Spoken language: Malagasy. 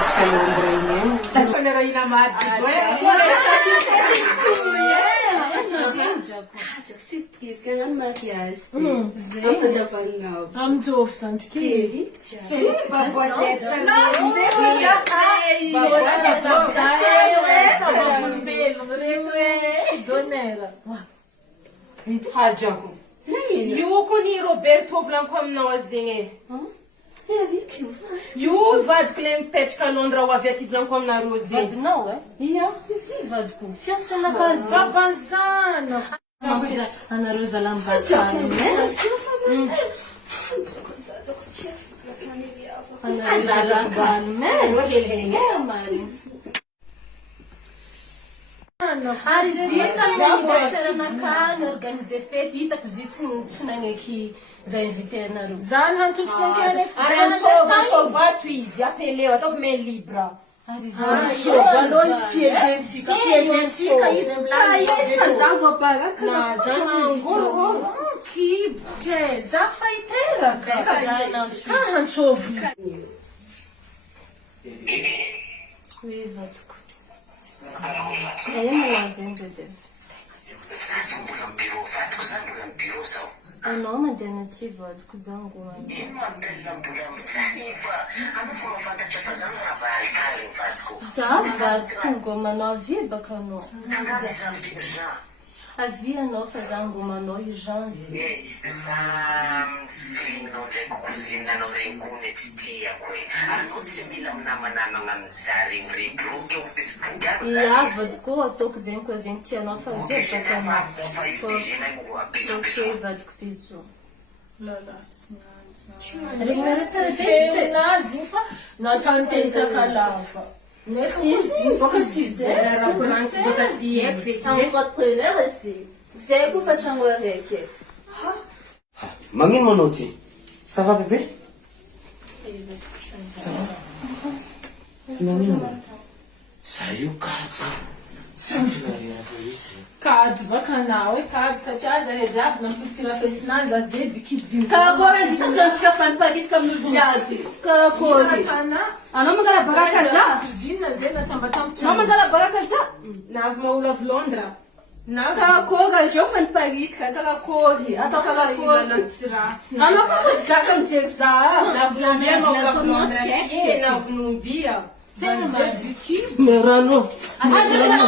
mipetraka Londra iny fanarahina mady Surprise ngano mariage. Zay fanjavanao. amjofo zandrikely hajako io koa ny Roberto volaniko aminao azy zegny io vadiko le mipetraka Londra ho avy aty volaniko aminareo zegny vadinao ia izy vadiko fiansana kazy babanzana anareo zalambatany anareo zalakany mariny ary izy samy anniversaire nakany organiser fety hitako izy tsy nagneky za invité anareo zany hantotsinakyatsovantsovanto izy apeleo ataovy main libre ary aloha izy piégentsika izy Fazava zany kiboke za fahiteraka hantsovy izy oui vadiko malaza eny bebe anao mandeha anaty vadiko zango za vadiko ngomanao avia baka anao avia anao fa za ngomanao urgence Filminao ndraiky kozinanao regny gony tsy tiako e. Anao tsy mila minamanamagna amin'za regny rebloky eo Facebook ary za. ia vadiko ataoko zegny koa zegny tianao fa avia baka anao ok vadiko biso regny mara tsara besite nazy iny fa natantetsaka lava nefa boka sud-est boka tsy haiko entrepreneur aussi. Zay koa fa trano araiky. Magnino manao ty? Ça va bébé? Magnino? Za io kaja. Santinareraka izy. kajy baka anao e kajy satria zahay jiaby nampitira fesinazy azy de bikidy Karakory invitationtsika faniparitaka amin'olo jiaby. Karakory. Anao mangala baka kaza? kuzina zay natambatambatra Anao mangala baka kaza? navy maolo avy Londra navy Karakory zao faniparitaka karakory. Atao karakory. ratsiratsy Anao fa madgaka mijery za. navy lombia maolo avy Londra ty navy lombia Zay Mais rano. Azana